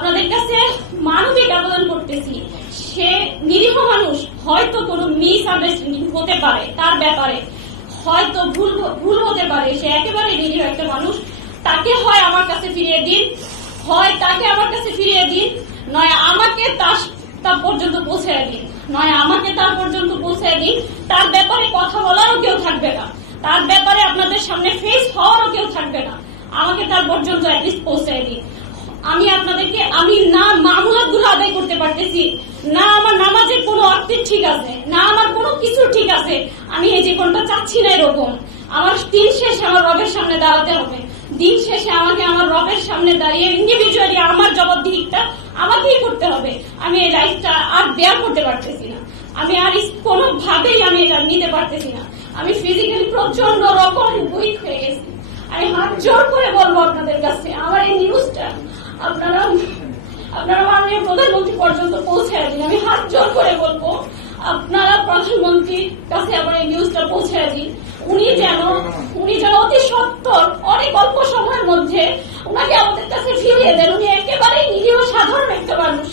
আপনাদের কাছে মানবিক আবেদন করতেছি, সে নিরীহ মানুষ, হয়তো কোনো মিস আন্ডারস্ট্যান্ডিং হতে পারে, তার ব্যাপারে হয়তো ভুল হতে পারে, সে একেবারে নিরীহ একটা মানুষ। তাকে হয় আমার কাছে ফিরিয়ে দিন, হয় তাকে আমার কাছে ফিরিয়ে দিন, নয় আমাকে তার পর্যন্ত পৌঁছে দিন, নয় আমাকে তার পর্যন্ত পৌঁছে দিন। তার ব্যাপারে কথা বলারও কেউ থাকবে না, তার ব্যাপারে আপনাদের সামনে ফেস হওয়ারও কেউ থাকবে না। আমাকে তার পর্যন্ত অ্যাটলিস্ট পৌঁছে দিন। আমি আপনাদেরকে, আমি না মামলাত গুলো আদায় করতে পারতেছি, না আমার নামাজের কোনো অর্থ ঠিক আছে, না আমার কোনো কিছু ঠিক আছে। আমি এই জীবনটা চাচ্ছি না এরকম। আমার দিন শেষে আমার রবের সামনে দাঁড়াতে হবে, দিন শেষে আমাকে আমার রবের সামনে দাঁড়িয়ে ইন্ডিভিজুয়ালি আমার জবাবদিহিটা আমাকেই করতে হবে। আমি এই লাইফটা আর বেয়ার করতে পারতেছি না, আমি আর কোনোভাবেই আমি এটা নিতে পারতেছি না। আমি ফিজিক্যালি প্রচন্ড রকম উইক হয়ে গেছি। আমি হাত জোর করে বলবো আপনাদের কাছে, আমার এই নিউজটা আপনারা মাননীয় প্রধানমন্ত্রী পর্যন্ত পৌঁছে দিন। আমি হাত জোর করে বলবো, আপনারা প্রধানমন্ত্রীর কাছে আমার এই নিউজটা পৌঁছে দিন। উনি যেন অতি সত্বর অনেক অল্প সময়ের মধ্যে উনাকে আমাদের কাছে ফিরিয়ে দেন। উনি একেবারেই নিরীহ সাধারণ একটা মানুষ,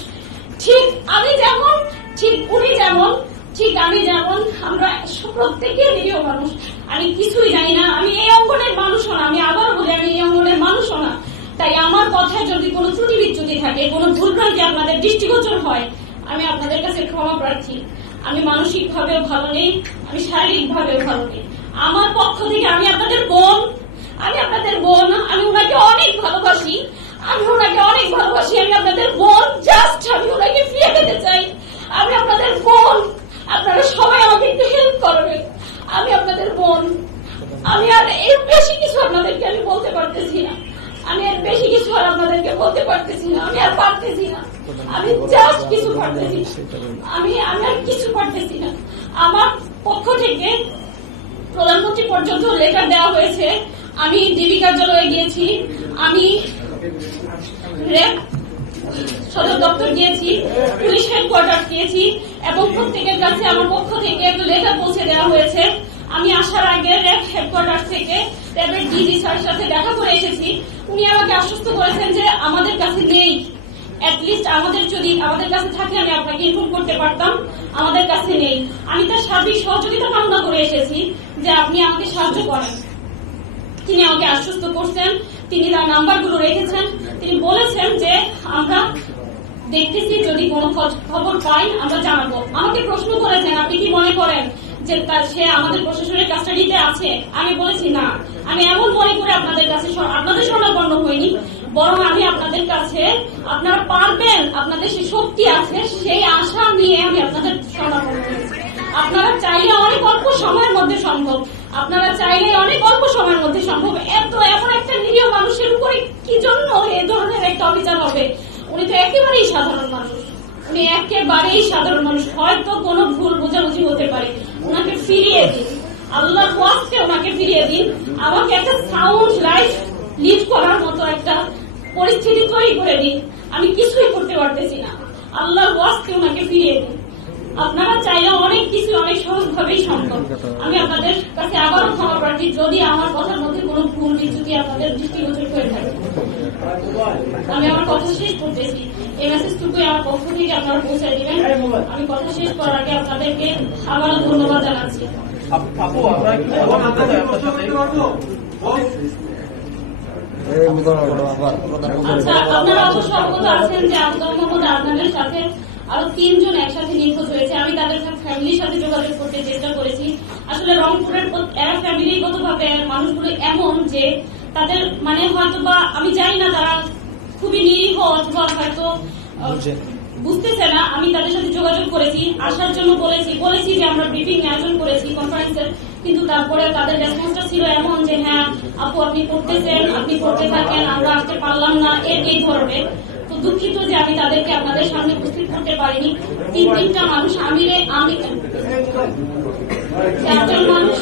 ঠিক আমি যেমন, ঠিক উনি যেমন, ঠিক আমি যেমন, আমরা প্রত্যেকে নিরীহ মানুষ। আমি কিছুই জানি না, আমি এই অঙ্গনের মানুষও না, আমি আবারও বলি আমি এই অঙ্গনের মানুষও না। তাই আমার কথায় যদি কোনো ত্রুটি বিচ্যুতি থাকে, কোনো ভুলভ্রান্তি আপনাদের দৃষ্টিগোচর হয়, আমি আপনাদের কাছে ক্ষমা প্রার্থী। আমি মানসিক ভাবেও ভালো নেই, আমি শারীরিক ভাবেও ভালো নেই। আমার পক্ষ থেকে আমি আপনাদের বোন, আমি ওনাকে অনেক ভালোবাসি, আমি আপনাদের বোন। জাস্ট আমি ওনাকে ফিরে পেতে চাই। আমি আপনাদের বোন, আপনারা সবাই আমাকে একটু হেল্প করবেন। আমি আপনাদের বোন। আমি আর এর বেশি কিছু আপনাদেরকে আমি বলতে পারতেছি না, আমি আর পারতেছি না। আমি জাস্ট কিছু পারতেছি না, আমি আর কিছু পারতেছি না। আমার পক্ষ থেকে প্রধানমন্ত্রী পর্যন্ত লেটার দেওয়া হয়েছে। আমি ডিবি কার্যালয়ে গিয়েছি, আমি র্যাব সদর দপ্তর গিয়েছি, পুলিশ হেডকোয়ার্টার গিয়েছি, এবং প্রত্যেকের কাছে আমার পক্ষ থেকে একটা লেটার পৌঁছে দেওয়া হয়েছে। আমি আসার আগে র্যাব হেডকোয়ার্টার থেকে র্যাবের ডিজি স্যারের সাথে দেখা করে এসেছি। উনি আমাকে আশ্বস্ত করেছেন যে আমাদের কাছে নেই, অ্যাটলিস্ট আমাদের কাছে থাকে আমি আপনাকে ইনফর্ম করতে পারতাম, আমাদের কাছে নেই। আমি তার সার্বিক সহযোগিতা কামনা করে এসেছি যে আপনি আমাকে সাহায্য করেন। তিনি আমাকে আশ্বস্ত করছেন, তিনি তার নাম্বারগুলো রেখেছেন, তিনি বলেছেন যে আমরা দেখতেছি, যদি কোনো খবর পাই আমরা জানাবো। আমাকে প্রশ্ন করেছেন, আপনি কি মনে করেন যে সে আমাদের প্রশাসনের কাস্টাডিতে আছে? আমি বলেছি না, আমি এমন মনে করে আপনাদের শরণাপন্ন হইনি, বরং আমি আপনাদের কাছে, আপনারা পারবেন, আপনাদের সেই শক্তি আছে, সেই আশা নিয়ে আমি আপনাদের শরণাপন্ন হয়েছি। আপনারা চাইলে অনেক অল্প সময়ের মধ্যে সম্ভব, এমন একটা নিরীহ মানুষের উপরে কি জন্য এই ধরনের একটা অভিযান হবে? উনি তো একেবারেই সাধারণ মানুষ, হয়তো কোনো ভুল বোঝাবুঝি হতে পারে। ওনাকে ফিরিয়ে দিন, আল্লাহর ওয়াস্তে ওনাকে ফিরিয়ে দিন। আমাকে একটা সাউন্ড লাইফ লিড করার মতো একটা পরিস্থিতি তৈরি করে দিন। আমি কিছুই করতে পারতেছি না, আল্লাহর ওয়াস্তে ওনাকে ফিরিয়ে দিন। আপনারা চাইলে অনেক কিছু অনেক সহজভাবেই সম্ভব। আমি আপনাদের কাছে আবারও ক্ষমা প্রার্থী যদি আমার কথার মধ্যে কোনো ভুল বিচ্যুতি আপনাদের দৃষ্টিগোচর হয়ে থাকে। আমি আমার কথা শেষ করতেছি, এই মেসেজটুকুই আমার পক্ষ থেকে আপনারা পৌঁছে দিবেন। আমি কথা শেষ করার আগে আপনাদেরকে আবারও ধন্যবাদ জানাচ্ছি। আচ্ছা, আপনারা অবশ্য অবগত আছেন যে আফজাল মোহাম্মদ আদনানের সাথে আরো 3 জন একসাথে নিখোঁজ হয়েছে। আমি তাদের ফ্যামিলির সাথে যোগাযোগ করতে চেষ্টা করেছি। আসলে রংপুরের এরা ফ্যামিলিগত ভাবে মানুষগুলো এমন যে তাদের হয়তো বা আমি জানি না, তারা খুবই নিরীহ অথবা হয়তো বুঝতেছে না। আমি তাদের সাথে যোগাযোগ করেছি, আসার জন্য বলেছি যে আমরা ব্রিফিং আয়োজন করেছি কনফারেন্সের, কিন্তু তারপরে তাদের রেসপন্সটা ছিল এমন যে হ্যাঁ আপু আপনি করতেছেন, আপনি করতে থাকেন, আমরা আসতে পারলাম না, এই ধরনের। তো দুঃখিত যে আমি তাদেরকে আপনাদের সামনে উপস্থিত করতে পারিনি। 3টা মানুষ, আমি 4জন মানুষ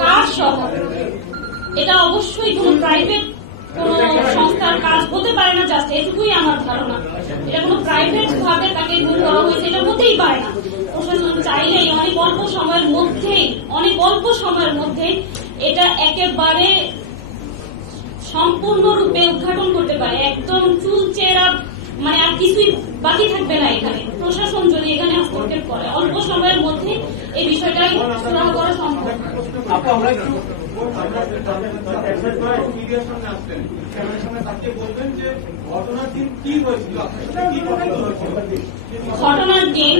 কার সহ, এটা অবশ্যই কোন প্রাইভেট কোন সংস্থার কাজ হতে পারে না। জাস্ট এটুকুই আমার ধারণা, এটা কোন প্রাইভেট ভাবে তাকে গুম করা হয়েছে, এটা হতেই পারে না। প্রশাসন চাইলেই অনেক অল্প সময়ের মধ্যে এটা একেবারে সম্পূর্ণরূপে উদ্ঘাটন করতে পারে। একদম চুলচেরা কিছুই বাকি থাকবে না। এখানে প্রশাসন যদি এখানে হস্তক্ষেপ করে অল্প সময়ের মধ্যে এই বিষয়টাই সুরাহা করা সম্ভব। ঘটনার দিন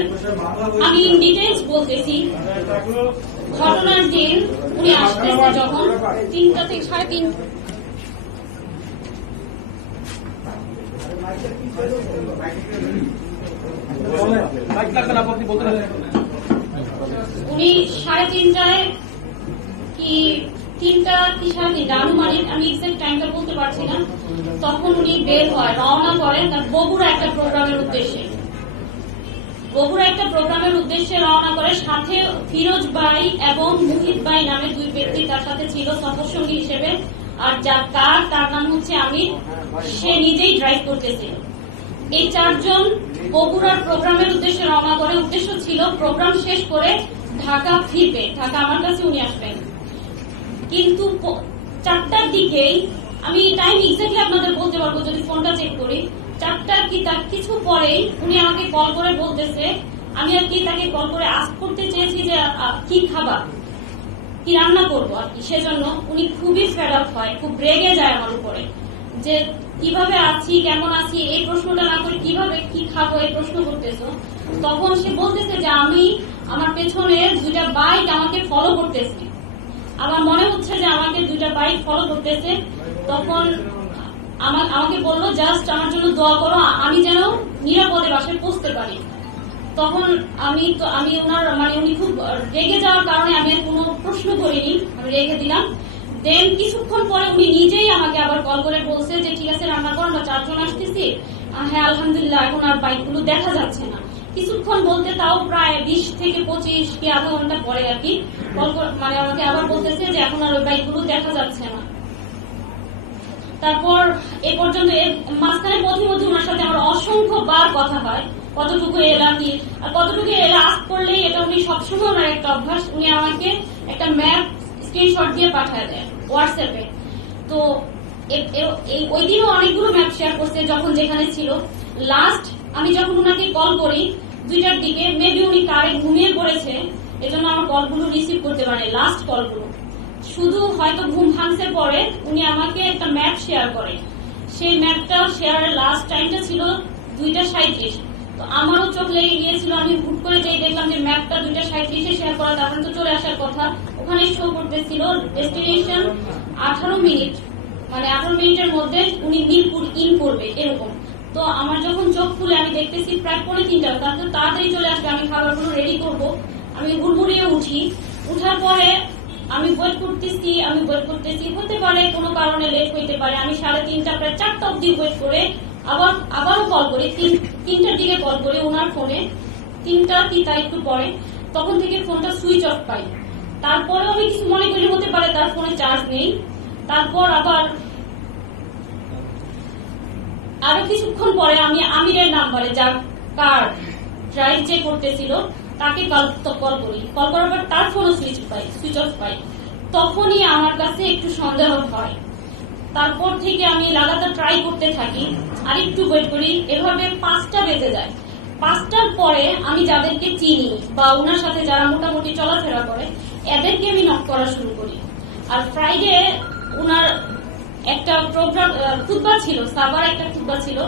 আমি ডিটেলস বলতেছি। ঘটনার দিন উনি আসতেছে যখন 3টা থেকে 3:30 উনি 3:30টায় কি 3টা কি 3:30 আনুমানিক, আমি এক্সাক্ট টাইমটা বলতে পারছি না, তখন উনি বের হয়, রওনা করেন তার বগুড়া একটা প্রোগ্রামের উদ্দেশ্যে। বগুড়া একটা প্রোগ্রামের উদ্দেশ্যে রওনা করে, সাথে ফিরোজ ভাই এবং মুহিত ভাই নামে 2 ব্যক্তি তার সাথে ছিল সফরসঙ্গী হিসেবে। আর যার তার নাম হচ্ছে আমির, সে নিজেই ড্রাইভ করতেছিল। এই 4 জন বগুড়ার প্রোগ্রামের উদ্দেশ্যে রওনা করে। উদ্দেশ্য ছিল প্রোগ্রাম শেষ করে ঢাকা ফিরবে, ঢাকা আমার কাছে উনি আসবেন। কিন্তু 4টার দিকেই, আমি টাইম এক্স্যাক্টলি আপনাদের বলতে পারবো যদি ফোনটা চেক করি, 4টার কি তার কিছু পরেই উনি আমাকে কল করে বলতেছে, আমি আর কি তাকে কল করে আস্ক করতে চেয়েছি যে কি খাবার, কি রান্না করবো আর কি। সেজন্য উনি খুবই ফেড আপ হয়, খুব রেগে যায় আমার উপরে, যে কিভাবে আছি, কেমন আছি, এই প্রশ্নটা না করে কিভাবে কি খাবো এই প্রশ্ন করতেছো। তখন সে বলতেছে যে আমি আমার পেছনে 2টা বাইক আমাকে ফলো করতেছে, আমার মনে হচ্ছে যে আমাকে 2টা বাইক ফলো করতেছে। তখন আমাকে বললো জাস্ট আমার জন্য দোয়া করো, আমি যেন নিরাপদে বাসায় পৌঁছতে পারি। তখন আমি ওনার উনি খুব রেগে যাওয়ার কারণে আমি আর কোনো প্রশ্ন করিনি, আমি রেখে দিলাম। দেন কিছুক্ষণ পরে উনি নিজেই আমাকে আবার কল করে বলছে যে ঠিক আছে রান্না করো, আমরা 4 জন আসতেছি। হ্যাঁ আলহামদুলিল্লাহ, এখন আর বাইকগুলো দেখা যাচ্ছে না। কিছুক্ষণ বলতে তাও প্রায় 20 থেকে 25 কি আধা ঘন্টা পরে আর কি আমাকে আবার বলতেছে যে এখন আর ওই বাইকগুলো দেখা যাচ্ছে না। তারপর এ পর্যন্ত মাঝখানে পথে ওনার সাথে আমার অসংখ্যবার কথা হয়, কতটুকু এলা কি আর কতটুকু এলা আস্ক করলেই এটা উনি সবসময় ওনার একটা অভ্যাস, উনি আমাকে একটা ম্যাপ স্ক্রিনশট দিয়ে পাঠায় দেয় হোয়াটসঅ্যাপে। তো ওই দিনও অনেকগুলো ম্যাপ শেয়ার করছে যখন যেখানে ছিল। লাস্ট আমি যখন ওনাকে কল করি 2টার দিকে, মেবি উনি কারে ঘুমিয়ে পড়েছে, এজন্য আমার কলগুলো রিসিভ করতে পারে। লাস্ট কলগুলো শুধু হয়তো ঘুম ভাঙছে পরে উনি আমাকে একটা ম্যাপ শেয়ার করে। সেই ম্যাপটা শেয়ারের লাস্ট টাইমটা ছিল 2:37। তো আমারও চোখ লেগে গিয়েছিল, আমি হুট করে যেই দেখলাম যে ম্যাপটা 2:37 শেয়ার করা, তারপর তো চলে আসার কথা। ওখানে শো করতেছিল ডেস্টিনেশন 18 মিনিট, 18 মিনিটের মধ্যে উনি মিরপুর ইন করবে এরকম। তো আমার যখন চোখ খুলে আমি দেখতেছি প্রায় 2:45, তারপর তাড়াতাড়ি চলে আসবে, আমি খাবারগুলো রেডি করবো। আমি হুড়মুড়িয়ে উঠি, উঠার পরে আমি ওয়েট করতেছি, হতে পারে কোনো কারণে লেট হইতে পারে। আমি 3:30 প্রায় 4টা অব্দি ওয়েট করে আবারও কল করি, 3টার দিকে কল করি ওনার ফোনে, 3টা কি তার একটু পরে। তখন থেকে ফোনটা সুইচ অফ পাই। তারপরে আমি কিছু মনে করি হতে পারে তার ফোনে চার্জ নেই। তারপর আরো কিছুক্ষণ পরে আমি আমিরের নাম্বারে, যার কার ড্রাইভ যে করতেছিল, তাকে কল করি। কল করার পর তার ফোনও সুইচ অফ পাই। তখনই আমার কাছে একটু সন্দেহ হয়। তারপর থেকে আমি লাগাতার ট্রাই করতে থাকি, আর একটু ওয়েট করি। এভাবে 5টা বেজে যায়। 5টার পরে আমি যাদেরকে চিনি বা ওনার সাথে যারা মোটামুটি চলাফেরা করে, এদেরকে আমি নক করা শুরু করি। আর ফ্রাইডে ওনার একটা প্রোগ্রাম খুতবা ছিল, সাবার একটা খুতবা ছিল,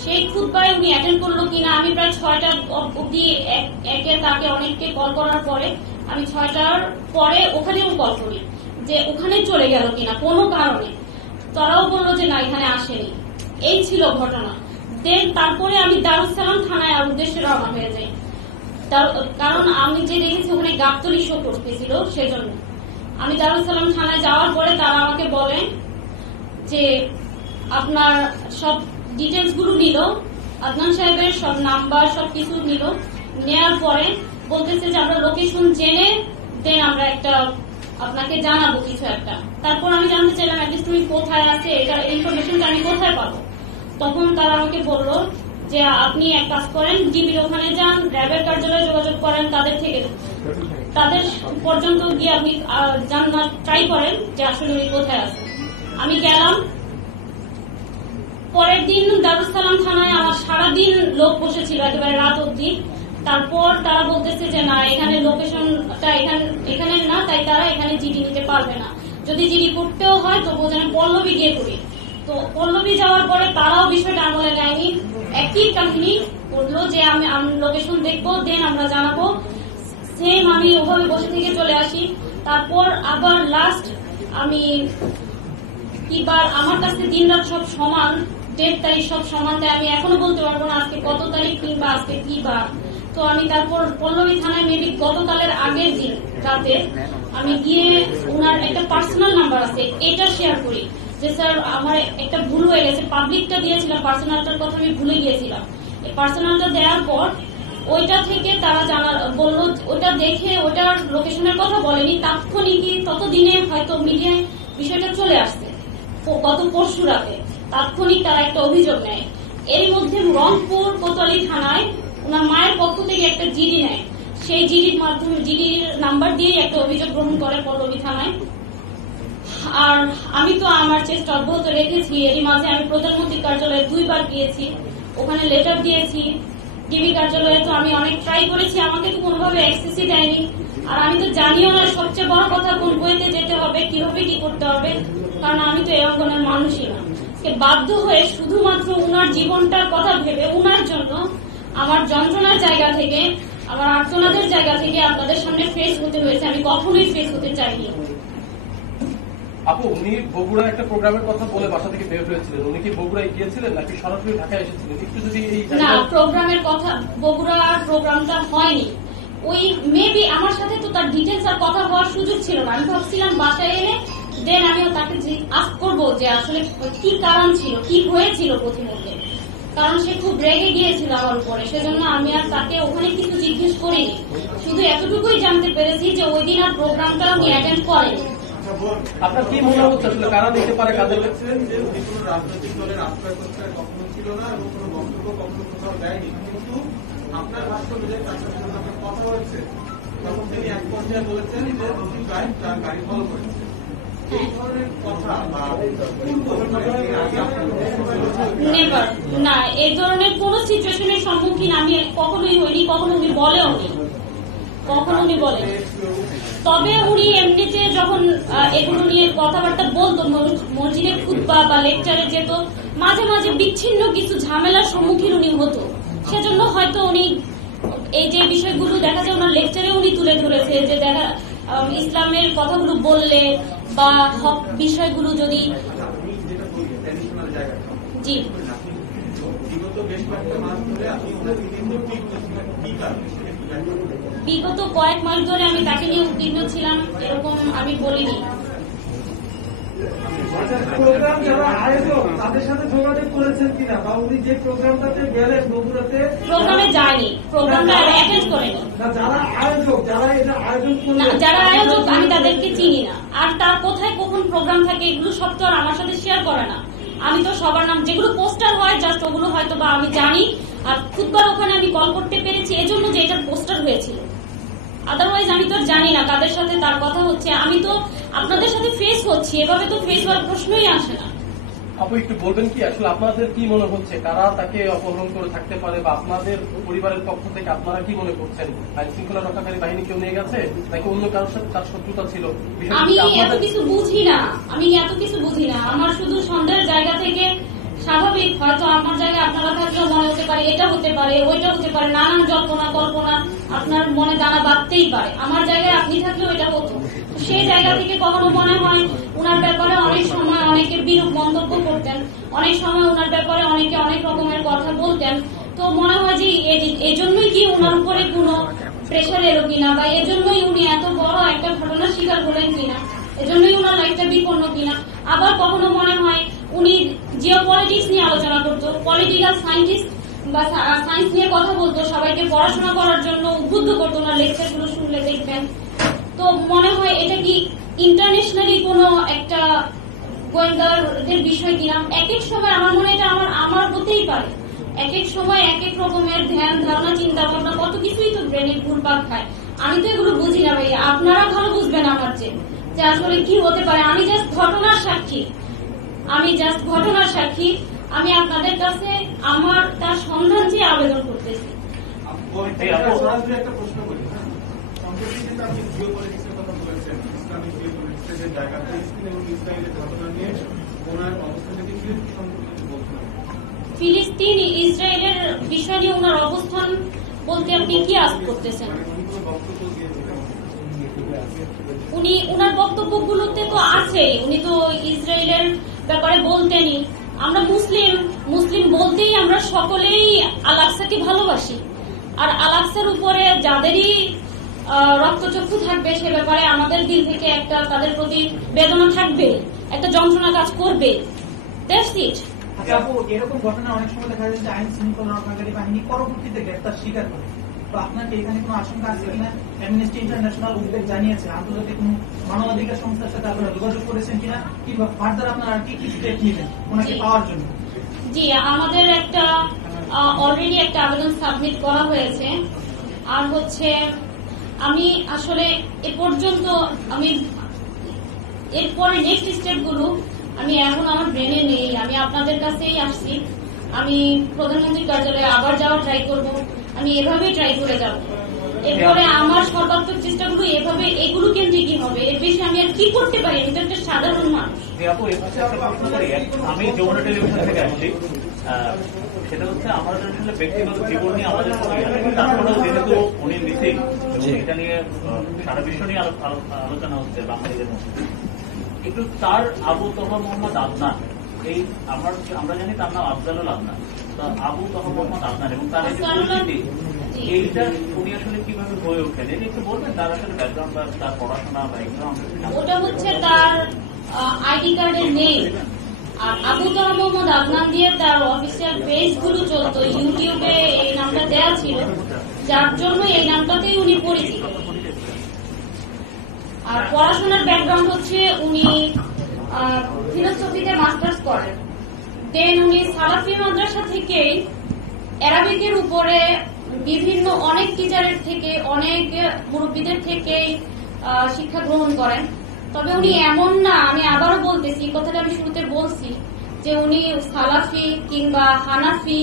সেই খুতবায় উনি অ্যাটেন্ড করলো কিনা। আমি প্রায় 6টা অব্দি তাকে অনেককে কল করার পরে আমি 6টার পরে ওখানেও কল করি যে ওখানে চলে গেল কিনা কোনো কারণে। তারাও বললো যে না, এখানে আসেনি। এই ছিল ঘটনা। দেন তারপরে আমি দারুস সালাম থানায় আর উদ্দেশ্যে রওনা হয়ে যাই, কারণ আমি যে দেখেছি ওখানে গাবতলী শো করতেছিল, সেজন্য। আমি দারুস সালাম থানায় যাওয়ার পরে তারা আমাকে বলে যে আপনার সব ডিটেলস গুলো নিল, আদনান সাহেবের সব নাম্বার সবকিছু নিল। নেওয়ার পরে বলতেছে যে আমরা লোকেশন জেনে দেন আমরা একটা আপনাকে জানাবো কিছু একটা। তারপর আমি জানতে চাইলাম অ্যাটলিস্ট তুমি কোথায় আছে, এটা ইনফরমেশনটা আমি কোথায় পাবো। তখন তারা আমাকে বললো যে আপনি এক কাজ করেন, ডিবির ওখানে যান, র্যাবের কার্যালয়ে যোগাযোগ করেন, তাদের পর্যন্ত গিয়ে আপনি জানার ট্রাই করেন যে আসলে উনি কোথায় আছে। আমি গেলাম। পরের দিন দারুস সালাম থানায় আমার সারাদিন একেবারে রাত অবধি। তারপর তারা বলতেছে যে না, এখানে লোকেশনটা এখানে না, তাই তারা এখানে জিডি নিতে পারবে না। যদি জিডি করতেও হয় তো যেন পল্লবী গিয়ে করি। তো পল্লবী যাওয়ার পরে তারাও বিষয়টা আমলে নেয়নি, একই কাহিনী করলো যে আমি লোকেশন দেখবো, দেন আমরা জানাবো। সেম আমি ওভাবে বসে থেকে চলে আসি। তারপর আবার লাস্ট আমি কিবার আমার কাছে দিন রাত সব সমান, ডেট তারিখ সব সমান, তাই আমি এখনো বলতে পারবো না আজকে কত তারিখ কিংবা আজকে কি বার। তো আমি তারপর পল্লবী থানায় মেবি গতকালের আগের দিন রাতে আমি গিয়ে ওনার একটা পার্সোনাল নাম্বার আছে এটা শেয়ার করি যে স্যার আমার একটা ভুল হয়ে গেছে, পাবলিকটা দিয়েছিলাম, পার্সোনালটার কথা আমি ভুলে গিয়েছিলাম। এই পার্সোনালটা দেওয়ার পর ওইটা থেকে তারা বললো, ওটা দেখে ওটার লোকেশনের কথা বলেনি, তাৎক্ষণিকই ততদিনে হয়তো মিডিয়ায় বিষয়টা চলে আসছে গত পরশু রাতে। তাৎক্ষণিক তারা একটা অভিযোগ নেয়। এর মধ্যে রংপুর কোতোয়ালি থানায় ওনার মায়ের পক্ষ থেকে একটা জিডি নেয়। সেই জিডির মাধ্যমে, জিডির নাম্বার দিয়ে একটা অভিযোগ গ্রহণ করে পল্লবী থানায়। আর আমি তো আমার চেষ্টা অব্যাহত রেখেছি। এরই মাঝে আমি প্রধানমন্ত্রীর কার্যালয়ে 2 বার গিয়েছি, ওখানে লেটার দিয়েছি। ডিবি কার্যালয়ে তো আমি অনেক ট্রাই করেছি, আমাকে তো কোনোভাবে অ্যাক্সেসই দেয়নি। আর আমি তো জানিও না সবচেয়ে বড় কথা কোন বইতে যেতে হবে, কিভাবে কি করতে হবে, কারণ আমি তো এই অঙ্গনের মানুষই না। বাধ্য হয়ে শুধুমাত্র উনার জীবনটার কথা ভেবে উনার জন্য আমার যন্ত্রণার জায়গা থেকে, আমার আর্তনাদের জায়গা থেকে আপনাদের সামনে ফেস হতে হয়েছে। আমি কখনোই ফেস হতে চাইনি। আপু, উনি বগুড়া একটা প্রোগ্রামের কথা বলে বাসা থেকে বের হয়েছিলেন, উনি কি বগুড়ায় গিয়েছিলেন নাকি সরাসরি ঢাকায় এসেছিলেন? একটু যদি না, প্রোগ্রামের কথা, বগুড়ার প্রোগ্রামটা হয়নি। ওই মেবি আমার সাথে তো তার ডিটেলস আর কথা হওয়ার সুযোগ ছিল না। আমি ভাবছিলাম বাসায় এলে দেন আমিও তাকে আস্ক করবো যে আসলে কি কারণ ছিল, কি হয়েছিল প্রতিমধ্যে, কারণ সে খুব রেগে গিয়েছিল আমার উপরে। সেজন্য আমি আর তাকে ওখানে কিছু জিজ্ঞেস করিনি, শুধু এতটুকুই জানতে পেরেছি যে ওই দিন আর প্রোগ্রামটা উনি অ্যাটেন্ড করেনি। আপনার কি মনে হচ্ছে আসলে কারা দিতে পারে? কাদের বলছিলেন যে উনি কোন রাজনৈতিক দলের আশ্রয়কর্তায় কখনো ছিল না এবং কোন বক্তব্য কখনো কোথাও দেয়নি, কিন্তু আপনার ভাষ্য অনুযায়ী তার সাথে যখন আপনার কথা হয়েছে তখন তিনি এক পর্যায়ে বলেছেন যে নতুন গাইড তার গাড়ি ফলো করেছে। এই ধরনের কথা বা নেভার, না, এই ধরনের কোন সিচুয়েশনের সম্মুখীন আমি কখনোই হইনি, কখনো উনি বলেও নি, কখনো উনি বলেন। তবে উনি এমনিতে যখন এগুলো নিয়ে কথাবার্তা বলতো, মসজিদে খুতবা বা লেকচারে যেত, মাঝে মাঝে বিচ্ছিন্ন কিছু ঝামেলার সম্মুখীন উনি হতো। সেজন্য হয়তো উনি এই যে বিষয়গুলো দেখা যায় ওনার লেকচারে উনি তুলে ধরেছে যে দেখা ইসলামের কথাগুলো বললে বা হক বিষয়গুলো যদি জি বিগত কয়েক মাস ধরে আমি তাকে নিয়ে উদ্বিগ্ন ছিলাম এরকম আমি বলিনি। প্রোগ্রাম যারা আয়োজক তাদের সাথে যোগাযোগ করেছেন কিনা, বা উনি যে প্রোগ্রামটাতে গেলেন বগুড়াতে প্রোগ্রামে যায়নি, প্রোগ্রামটা অ্যাটেন্ড করেনি। যারা আয়োজক, যারা এটা আয়োজন করলেন, যারা আয়োজক আমি তাদেরকে চিনি না। আর তার কোথায় কখন প্রোগ্রাম থাকে এগুলো সব তো আর আমার সাথে শেয়ার করে না। আমি তো সবার নাম, যেগুলো পোস্টার হয় জাস্ট ওগুলো হয়তো বা আমি জানি। আর খুববার ওখানে আমি কল করতে পেরেছি এজন্য যে এটার পোস্টার হয়েছিল, আদারওয়াইজ আমি তো আর জানি না কাদের সাথে তার কথা হচ্ছে। আমি তো আপনাদের সাথে ফেস হচ্ছি, এভাবে তো ফেস হওয়ার প্রশ্নই আসে না। আপু, একটু বলবেন কি আসলে আপনাদের কি মনে হচ্ছে, কারা তাকে অপহরণ করে থাকতে পারে, বা আপনাদের পরিবারের পক্ষ থেকে আপনারা কি মনে করছেন? আইন শৃঙ্খলা রক্ষাকারী বাহিনী কেউ নিয়ে গেছে নাকি অন্য কারোর সাথে তার শত্রুতা ছিল? আমি এত কিছু বুঝি না, আমার শুধু সন্দেহের জায়গা থেকে স্বাভাবিক, হয়তো আমার জায়গায় আপনারা থাকলেও মনে হতে পারে এটা হতে পারে, ওইটা হতে পারে, নানান জল্পনা কল্পনা আপনার মনে দানা বাঁধতেই পারে। আমার জায়গায় আপনি থাকলেও এটা হতো। সেই জায়গা থেকে কখনো মনে হয় ওনার ব্যাপারে অনেক সময় অনেকে বিরূপ মন্তব্য করতেন, অনেক সময় ওনার ব্যাপারে অনেকে অনেক রকমের কথা বলতেন। তো মনে হয় যে এজন্যই কি ওনার উপরে কোনো প্রেশার এলো কিনা, বা এজন্যই উনি এত বড় একটা ঘটনার শিকার হলেন কিনা, এজন্যই ওনার লাইফটা বিপন্ন কিনা। আবার কখনো মনে হয় উনি জিও পলিটিক্স নিয়ে আলোচনা করতো, পলিটিক্যাল সায়েন্টিস্ট বা সায়েন্স নিয়ে কথা বলতো, সবাইকে পড়াশোনা করার জন্য উদ্বুদ্ধ করতো। ওনার লেকচার গুলো শুনলে দেখবেন। তো মনে হয় এটা কি ইন্টারন্যাশনালি কোনো একটা গোয়েন্দাদের বিষয় কিনা। এক এক সময় আমার মনে এটা আমার হতেই পারে, এক এক সময় এক এক রকমের ধ্যান ধারণা চিন্তা ভাবনা কত কিছুই তো ব্রেনে ঘুরপাক খায়। আমি তো এগুলো বুঝি না ভাইয়া, আপনারা ভালো বুঝবেন আমার যে আসলে কি হতে পারে। আমি জাস্ট ঘটনার সাক্ষী। আমি আপনাদের কাছে আমার তার সন্ধান চেয়ে আবেদন করতেছি। সরাসরি একটা প্রশ্ন করি। সম্প্রতি কিন্তু আপনি জিও পলিটিক্সের কথা বলেছেন, ইসলামিক জিও পলিটিক্সের যে জায়গা, ফিলিস্তিন এবং ইসরায়েলের ঘটনা নিয়ে ওনার অবস্থান থেকে কি সম্পর্কে বলছেন? ফিলিস্তিন ইসরায়েলের বিষয় নিয়ে ওনার অবস্থান বলতে আপনি কি আজ করতেছেন? উনি ওনার বক্তব্যগুলোতে তো আছে, উনি তো ইসরায়েলের ব্যাপারে বলতেনই। আমরা মুসলিম বলতেই আমরা সকলেই আল আকসাকে ভালোবাসি, আর আল আকসার উপরে যাদেরই রক্তচক্ষু থাকবে সে ব্যাপারে আমাদের দিল থেকে একটা তাদের প্রতি বেদনা থাকবে, একটা যন্ত্রণা কাজ করবে। That's it. আচ্ছা আপু, এরকম ঘটনা অনেক সময় দেখা যায় যে আইন শৃঙ্খলা রক্ষাকারী বাহিনী পরবর্তীতে গ্রেপ্তার স্বীকার করে। তো আপনাকে এখানে কোনো আশঙ্কা আছে কিনা? অ্যামনেস্টি ইন্টারন্যাশনাল উদ্বেগ জানিয়েছে, আন্তর্জাতিক কোনো মানবাধিকার সংস্থার সাথে আপনারা যোগাযোগ করেছেন কিনা, কিংবা ফার্দার আপনারা কি কি স্টেপ নেবেন ওনাকে পাওয়ার জন্য? জি, আমাদের একটা অলরেডি একটা আবেদন সাবমিট করা হয়েছে। আর হচ্ছে আমি আসলে এ পর্যন্ত আমি এরপরে নেক্সট স্টেপগুলো আমি এখন আমার ব্রেনে নেই। আমি আপনাদের কাছেই আসছি, আমি প্রধানমন্ত্রীর কার্যালয়ে আবার যাওয়ার ট্রাই করব, আমি এভাবেই ট্রাই করে যাব। এরপরে আমার সর্বাত্মক চেষ্টাগুলো এভাবে এগুলো কেন্দ্রিকই হবে। এর বেশি আমি আর কি করতে পারি? আমি তো একটা সাধারণ মানুষ। আমি যমুনা টেলিভিশন থেকে আসছি। সেটা হচ্ছে আমাদের আসলে ব্যক্তিগত জীবন নিয়ে আমাদের তারপরেও যেহেতু উনি মিসিং এবং এটা নিয়ে সারা বিশ্ব নিয়ে আলোচনা হচ্ছে বাঙালিদের মধ্যে, একটু তার আবু তহা মোহাম্মদ আদনান, এই আমরা জানি তার নাম আফজালুল আদনান, আবু তহা মোহাম্মদ আদনান এবং তার এই যে পরিস্থিতি, এইটা উনি আসলে কিভাবে হয়ে ওঠেন এটা একটু বলবেন? তার আসলে ব্যাকগ্রাউন্ড বা তার পড়াশোনা বা এগুলো ওটা হচ্ছে তার আইডি কার্ডের নেই। আর আবু তহা মোহাম্মদ আদনান দিয়ে তার অফিসিয়াল পেজ গুলো চলতো, ইউটিউবে এই নামটা দেওয়া ছিল, যার জন্য এই নামটাতেই উনি পরিচিত। আর পড়াশোনার ব্যাকগ্রাউন্ড হচ্ছে উনি ফিলোসফিতে মাস্টার্স করেন, দেন উনি সালাফি মাদ্রাসা থেকে অ্যারাবিকের উপরে বিভিন্ন অনেক টিচারের থেকে অনেক মুরব্বীদের থেকে শিক্ষা গ্রহণ করেন। তবে উনি এমন না, আমি আবারও বলতেছি, কথাটা আমি শুরুতে বলছি যে উনি সালাফি কিংবা হানাফি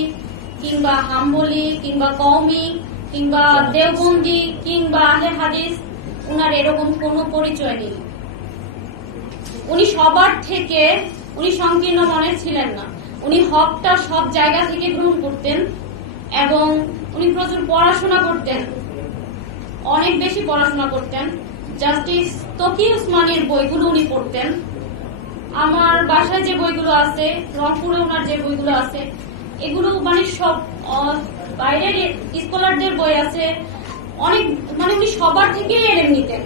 কিংবা হাম্বলি কিংবা কওমি কিংবা দেওবন্দি কিংবা আহলে হাদিস, উনার এরকম কোনো পরিচয় নেই। উনি সবার থেকে উনি সংকীর্ণ মনের ছিলেন না, উনি হকটা সব জায়গা থেকে গ্রহণ করতেন এবং উনি প্রচুর পড়াশোনা করতেন, অনেক বেশি পড়াশোনা করতেন। জাস্টিস তকি উসমানীর বইগুলো উনি পড়তেন। আমার বাসায় যে বইগুলো আছে, রংপুরে ওনার যে বইগুলো আছে, এগুলো মানে সব বাইরের স্কলারদের বই আছে অনেক, মানে উনি সবার থেকে এলেম নিতেন।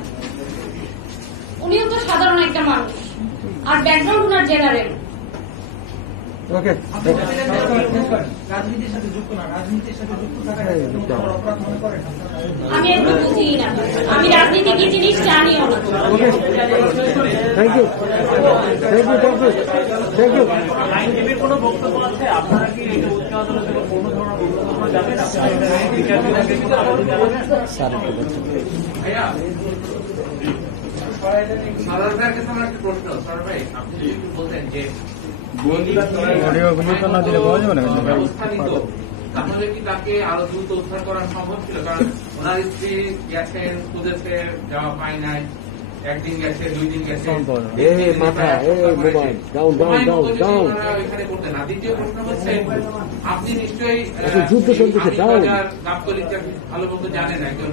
উনিও তো সাধারণ একটা মানুষ, আর ব্যাকগ্রাউন্ড ওনার জেনারেল। রাজনীতির সাথে যুক্ত না, রাজনীতির সাথে যুক্ত থাকা অপরাধ মনে করেন? আমি একটু বুঝি না, আমি রাজনীতি কি জিনিস জানিও না। আইনজীবীর কোনো বক্তব্য আছে? আপনারা কি এটা উচ্চ আদালতে কোনো ধরনের বক্তব্য যাবেন? একটা প্রশ্ন, সর ভাই, আপনি যদি বলতেন যে তাহলে কি তাকে আরো দ্রুত উদ্ধার করা সম্ভব ছিল? কারণ ওনার স্ত্রী গেছেন, খুঁজেছে, যাওয়া পায় নাই, একদিন গেছে, 2 দিন গেছে, এখানে করতেন না। দ্বিতীয় প্রশ্ন হচ্ছে, আপনি নিশ্চয়ই গাবতলীটা ভালো মতো জানেন, একজন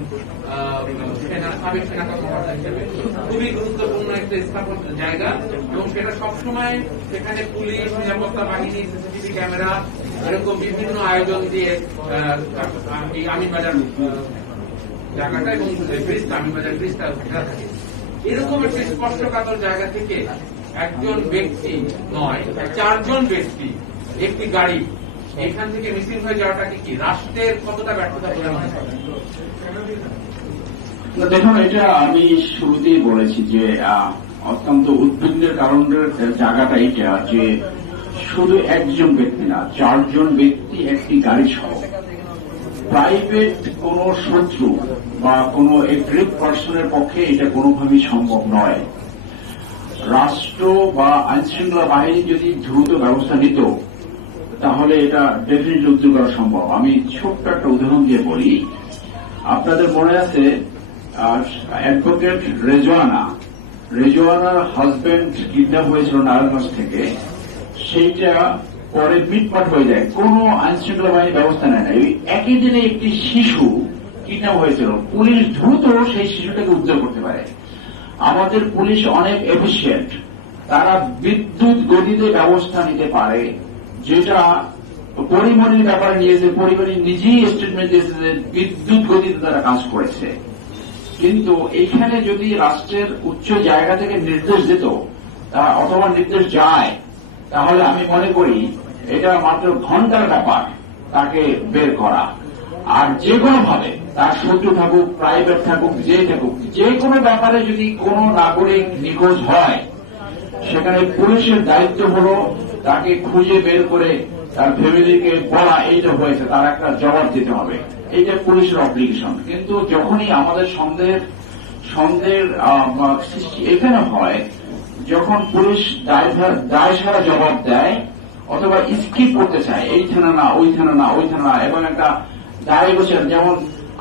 সাবেক সেনা কর্মকর্তা হিসেবে খুবই গুরুত্বপূর্ণ একটা স্থাপন জায়গা, এবং সেটা সবসময় সেখানে পুলিশ, নিরাপত্তা বাহিনী, সিসিটিভি ক্যামেরা, এরকম বিভিন্ন আয়োজন দিয়ে আমিনবাজার জায়গাটা এবং ব্রিজটা, আমিনবাজার ব্রিজটা ঘেরা থাকে। এরকম একটা স্পর্শকাতর জায়গা থেকে একজন ব্যক্তি নয়, 4 জন ব্যক্তি, একটি গাড়ি এখান থেকে মিসিং হয়ে যাওয়াটাকে কি রাষ্ট্রের কতটা ব্যর্থতা বলে মনে করেন? দেখুন, এটা আমি শুরুতেই বলেছি যে অত্যন্ত উদ্বিগ্নের কারণের জায়গাটা এটা যে শুধু একজন ব্যক্তি না, 4 জন ব্যক্তি একটি গাড়ি সহ। প্রাইভেট কোন শত্রু বা কোন এগ্রিভ পার্সনের পক্ষে এটা কোনোভাবেই সম্ভব নয়। রাষ্ট্র বা আইনশৃঙ্খলা বাহিনী যদি দ্রুত ব্যবস্থা নিত তাহলে এটা ডেফিনেটলি উদ্ধার করা সম্ভব। আমি ছোট্ট একটা উদাহরণ দিয়ে বলি, আপনাদের মনে আছে অ্যাডভোকেট রেজওয়ানার হাজবেন্ড কিডন্যাপ হয়েছিল নারায়ণগঞ্জ থেকে, সেইটা পরে মিটমাট হয়ে যায়, কোনো আইন শৃঙ্খলা বাহিনী ব্যবস্থা নেয় না। একই দিনে একটি শিশু কিডন্যাপ হয়েছিল, পুলিশ দ্রুত সেই শিশুটাকে উদ্ধার করতে পারে। আমাদের পুলিশ অনেক এফিশিয়েন্ট, তারা বিদ্যুৎ গতিতে ব্যবস্থা নিতে পারে, যেটা পরিমণির ব্যাপারে নিয়েছে। পরিমণি নিজেই স্টেটমেন্ট দিয়েছে যে বিদ্যুৎ গতিতে তারা কাজ করেছে। কিন্তু এখানে যদি রাষ্ট্রের উচ্চ জায়গা থেকে নির্দেশ দিত অথবা নির্দেশ যায়, তাহলে আমি মনে করি এটা মাত্র ঘন্টার ব্যাপার তাকে বের করা। আর যে কোনো ভাবে তার শত্রু থাকুক, প্রাইভেট থাকুক, যে কোনো ব্যাপারে যদি কোনো নাগরিক নিখোঁজ হয়, সেখানে পুলিশের দায়িত্ব হল তাকে খুঁজে বের করে তার ফ্যামিলিকে বলা এইটা হয়েছে, তার একটা জবাব দিতে হবে, এইটা পুলিশের অব্লিগেশন। কিন্তু যখনই আমাদের সন্দেহের সৃষ্টি এখানে হয়, যখন পুলিশ দায় সারা জবাব দেয় অথবা স্কিপ করতে চায়, এই থানা না ওই থানা না ওই থানা না, এবং একটা দায় বসে, যেমন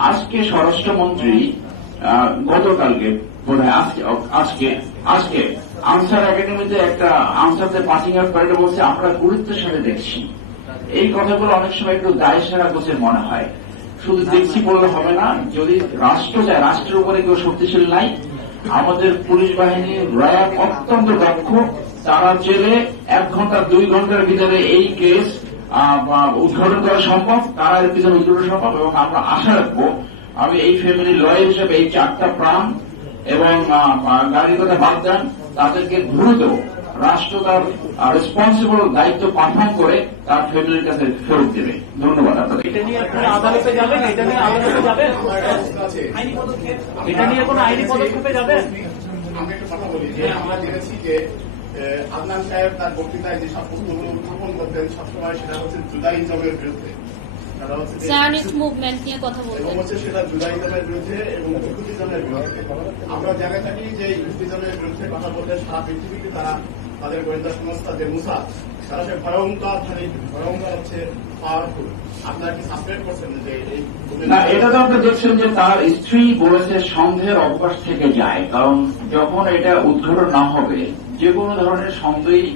আজকে স্বরাষ্ট্রমন্ত্রী গতকালকে বোধহয় আজকে আনসার একাডেমিতে একটা আনসারদের পাসিং আউট প্যারেডে বলছে আমরা গুরুত্বের সাথে দেখছি। এই কথাগুলো অনেক সময় একটু দায় সারা গোছের মনে হয়। শুধু দেখছি বললে হবে না, যদি রাষ্ট্র চায়, রাষ্ট্রের উপরে কেউ শক্তিশালী নাই। আমাদের পুলিশ বাহিনী র্যাব অত্যন্ত দক্ষ, তারা চেলে 1 ঘন্টা 2 ঘন্টার ভিতরে এই কেস উদ্ঘাটন করা সম্ভব, তারা এর পিছনে উদ্ঘাটন সম্ভব। এবং আমরা আশা রাখবো, আমি এই ফ্যামিলি লয়ার হিসেবে এই 4টা প্রাণ এবং গাড়ির কথা বাদ দেন, তাদেরকে দ্রুত রাষ্ট্র তার রেসপন্সিবল দায়িত্ব পালন করে তার ফ্যামিলির কাছে ফেরত দেবে। ধন্যবাদ আপনাদের। এটা নিয়ে আপনারা আদালতে যাবেন? এটা নিয়ে আদালতে যাবেন? এটা নিয়ে কোনো আইনি পদক্ষেপে যাবেন? আমি একটু কথা বলি যে আমরা জেনেছি যে আদনান সাহেব তার বক্তৃতায় যে সব প্রশ্নগুলো উত্থাপন করতেন সবসময় সেটা হচ্ছে জুদাইজমের বিরুদ্ধে, জার্নিস্ট মুভমেন্ট নিয়ে কথা বলতেন, এবং হচ্ছে সেটা জুদাইজমের বিরুদ্ধে এবং ইহুদিজমের বিরুদ্ধে। আমরা জায়গা থাকি যে ইহুদিজমের বিরুদ্ধে কথা বলতে সারা পৃথিবীতে তারা তাদের গোয়েন্দা সংস্থা যে মুসাদ, তারা সে ভয়ঙ্কর হচ্ছে পাওয়ারফুল। আপনারা কি সাসপেক্ট করছেন যে না? এটা তো আপনি দেখছেন যে তার স্ত্রী বলেছে সন্দেহের অবকাশ থেকে যায়, কারণ যখন এটা উদ্ঘাটন না হবে যে কোনো ধরনের সন্দেহই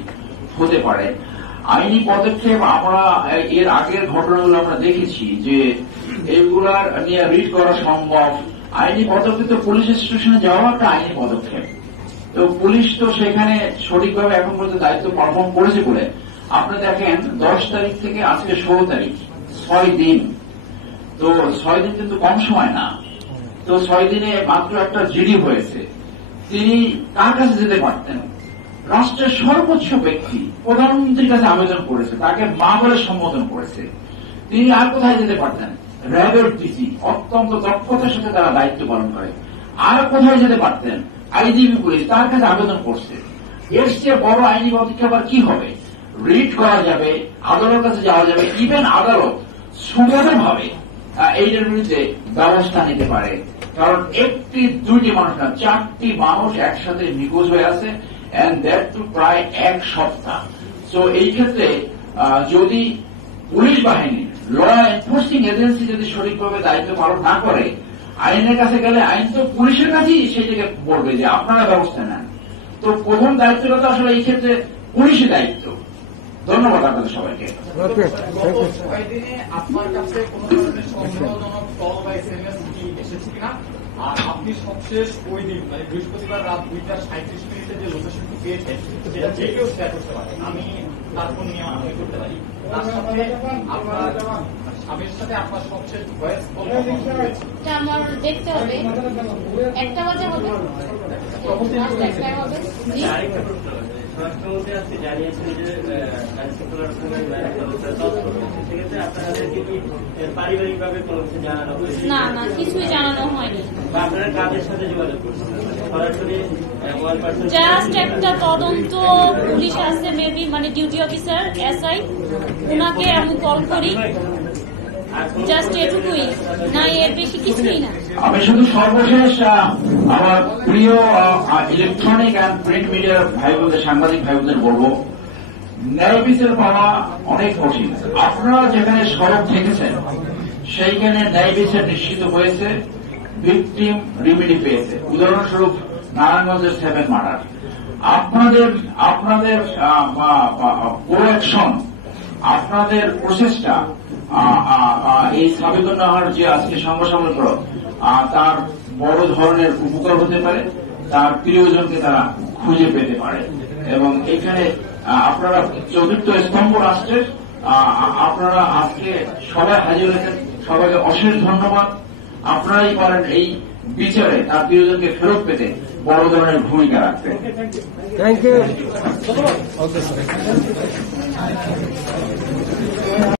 হতে পারে। আইনি পদক্ষেপ আমরা এর আগের ঘটনাগুলো আমরা দেখেছি যে এগুলার নিয়ে রিড করা সম্ভব। আইনি পদক্ষেপ তো পুলিশ স্টেশনে যাওয়া একটা আইনি পদক্ষেপ, তো পুলিশ তো সেখানে সঠিকভাবে এখন পর্যন্ত দায়িত্ব পালন করেছে বলে। আপনি দেখেন 10 তারিখ থেকে আজকে 16 তারিখ, 6 দিন। তো 6 দিন কিন্তু কম সময় না। তো 6 দিনে মাত্র একটা জিডি হয়েছে। তিনি কার কাছে যেতে পারতেন? রাষ্ট্রের সর্বোচ্চ ব্যক্তি প্রধানমন্ত্রীর কাছে আবেদন করেছে, তাকে মা বলে সম্বোধন করেছে। তিনি আর কোথায় যেতে পারতেন? র্যাবের ডিসি অত্যন্ত দক্ষতার সাথে তারা দায়িত্ব পালন করে। আর কোথায় যেতে পারতেন? আইজিপি পুলিশ, তার কাছে আবেদন করছে। এর চেয়ে বড় আইনি পদক্ষেপ আর কি হবে? রিট করা যাবে, আদালতের কাছে যাওয়া যাবে, ইভেন আদালত সুগমভাবে এইটার বিরুদ্ধে ব্যবস্থা নিতে পারে। কারণ 1-2টি মানুষ না, 4টি মানুষ একসাথে নিখোঁজ হয়ে আছে, and that to প্রায় 1 সপ্তাহ। সো এই ক্ষেত্রে যদি পুলিশ বাহিনী, ল এনফোর্সিং এজেন্সি যদি সঠিকভাবে দায়িত্ব পালন না করে, আইনের কাছে গেলে আইন তো পুলিশের কাছেই সেটাকে বলবে যে আপনারা ব্যবস্থা নেন। তো প্রথম দায়িত্বটা তো আসলে এই ক্ষেত্রে পুলিশের দায়িত্ব। ধন্যবাদ আপনাদের সবাইকে। দিনে আপনার কাছে কোন ধরনের সন্দেহজনক কল বা SMS এসেছে কিনা? আর আপনি সবশেষ ওই দিন মানে বৃহস্পতিবার রাত 2:37 যে লোকেশনটি পেয়েছেন সেটা যে কেউ শেয়ার করতে পারে, আমি তারপর নিয়ে আমি করতে পারি। তার সাথে আপনার স্বামীর সাথে আপনার সবশেষ ভয়েস কল আমার দেখতে হবে 1টা বাজে হবে, 1টায় হবে। স্বরাষ্ট্রমন্ত্রী আজকে জানিয়েছেন যে আইনশৃঙ্খলার সময় সেক্ষেত্রে আপনাদেরকে কি পারিবারিকভাবে কোনো কিছু জানানো হয়েছে? না, কিছুই জানানো হয়নি। বা আপনারা কাদের সাথে যোগাযোগ করছেন? সরাসরি জাস্ট একটা তদন্ত পুলিশ আছে, মেবি মানে ডিউটি অফিসার SI, উনাকে আমি কল করি, জাস্ট এটুকুই, না এর বেশি কিছুই না। আমি শুধু সর্বশেষ আমার প্রিয় ইলেকট্রনিক অ্যান্ড প্রিন্ট মিডিয়ার ভাই বোনদের, সাংবাদিক ভাই বোনদের বলবো, ন্যায় বিচার পাওয়া অনেক কঠিন। আপনারা যেখানে সরব থেকেছেন সেইখানে ন্যায় বিচার নিশ্চিত হয়েছে, ভিকটিম রিমিডি পেয়েছে। উদাহরণস্বরূপ নারায়ণগঞ্জের 7 মার্ডার। আপনাদের কোঅ্যাকশন, আপনাদের প্রচেষ্টা এই সাবিকুন্নাহার যে আজকে সংবাদ তার বড় ধরনের উপকার হতে পারে, তার প্রিয়জনকে তারা খুঁজে পেতে পারে। এবং এখানে আপনারা চতুর্থ স্তম্ভ রাষ্ট্রের আপনারা আজকে সবাই হাজির হয়েছেন, সবাইকে অশেষ ধন্যবাদ। আপনারাই পারেন এই বিচারে তার প্রিয়জনকে ফেরত পেতে বড় ধরনের ভূমিকা রাখতে। Thank you.